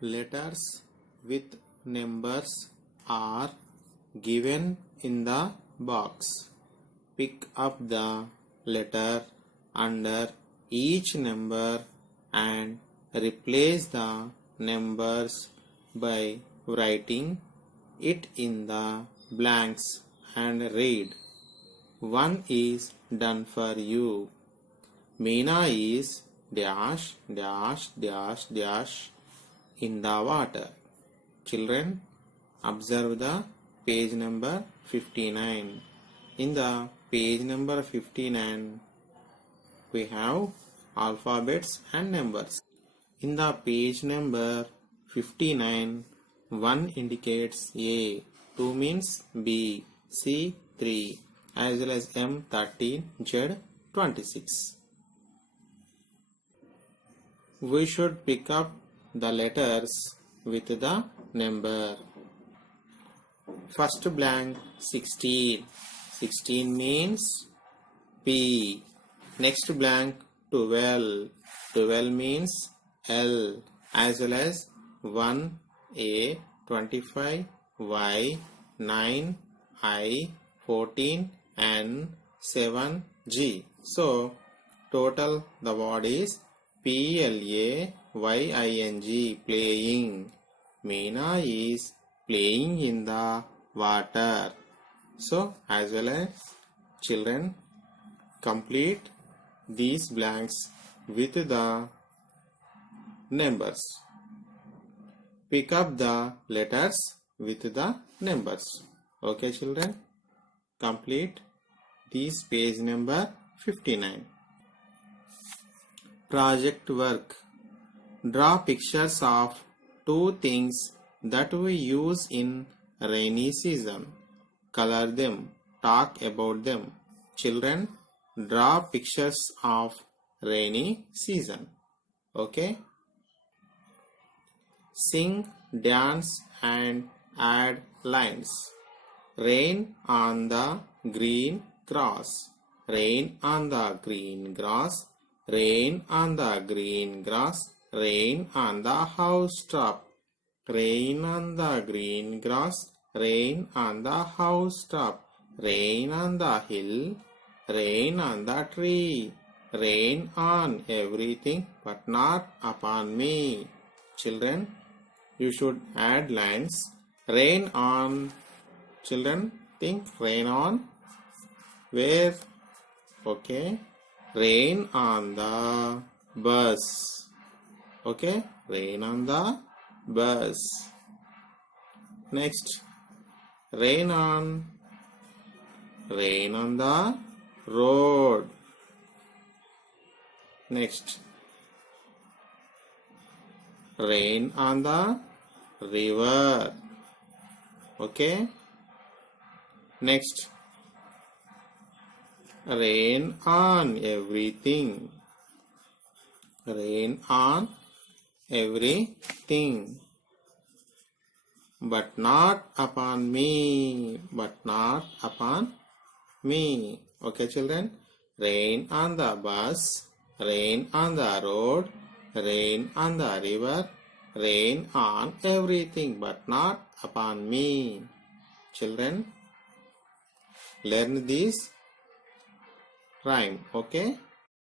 Letters with numbers are given in the box. Pick up the letter under each number and replace the numbers by writing it in the blanks and read. One is done for you. Meena is dash dash dash dash in the water. Children, observe the page number 59. In the page number 59, we have alphabets and numbers. In the page number 59, 1 indicates A, 2 means B, C 3, as well as M 13, Z 26. We should pick up the letters with the number. First blank 16. 16 means P. Next blank 12. 12 means L, as well as 1A, 25, Y, 9, I, 14 and 7 G. So total the word is PLAYING, playing. Meena is playing in the water. So as well as children, complete these blanks with the numbers. Pick up the letters with the numbers. Okay children, complete this page number 59. Project work. Draw pictures of 2 things that we use in rainy season. Color them. Talk about them. Children, draw pictures of rainy season. Okay? Sing, dance and add lines. Rain on the green grass. Rain on the green grass. Rain on the green grass. Rain on the housetop. Rain on the green grass. Rain on the housetop. Rain on the hill. Rain on the tree. Rain on everything but not upon me. Children, you should add lines. Rain on. Children, think rain on. Where? Okay. Rain on the bus. Okay. Rain on the bus. Next. Rain on the road. Next. Rain on the river. Okay. Next. Rain on everything. Rain on everything. But not upon me. But not upon me. Okay children. Rain on the bus. Rain on the road. Rain on the river. Rain on everything but not upon me. Children, learn this rhyme. Okay.